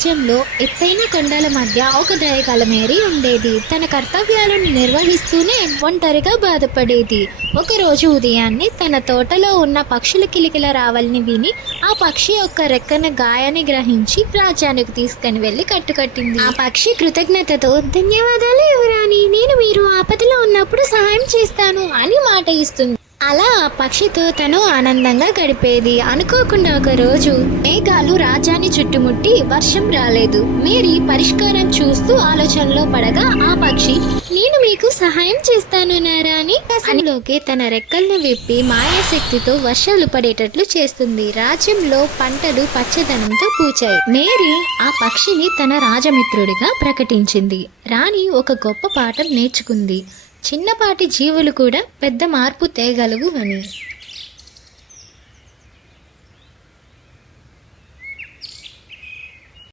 రాజ్యంలో ఎత్తైన కొండల మధ్య ఒక దయగల మేరీ ఉండేది. తన కర్తవ్యాలను నిర్వహిస్తూనే ఒంటరిగా బాధపడేది. ఒకరోజు ఉదయాన్నే తన తోటలో ఉన్న పక్షుల కిలకిల రావాలని విని ఆ పక్షి యొక్క రెక్కన గాయాన్ని గ్రహించి రాజ్యానికి తీసుకుని వెళ్ళి కట్టుకట్టింది. ఆ పక్షి కృతజ్ఞతతో ధన్యవాదాలు యువరాణి, నేను మీరు ఆపదలో ఉన్నప్పుడు సహాయం చేస్తాను అని మాట ఇస్తుంది. అలా ఆ పక్షితో తను ఆనందంగా గడిపేది. అనుకోకుండా ఒక రోజు మేఘాలు రాజ్యాన్ని చుట్టుముట్టి వర్షం రాలేదు. మేరీ పరిష్కారం చూస్తూ ఆలోచనలో పడగా ఆ పక్షి నేను మీకు సహాయం చేస్తాను నారాని అనిలోకి తన రెక్కలను విప్పి మాయాశక్తితో వర్షాలు పడేటట్లు చేస్తుంది. రాజ్యంలో పంటలు పచ్చదనంతో పూచాయి. మేరీ ఆ పక్షిని తన రాజమిత్రుడిగా ప్రకటించింది. రాణి ఒక గొప్ప పాఠం నేర్చుకుంది. చిన్నపాటి జీవులు కూడా పెద్ద మార్పు తేగలవు అని.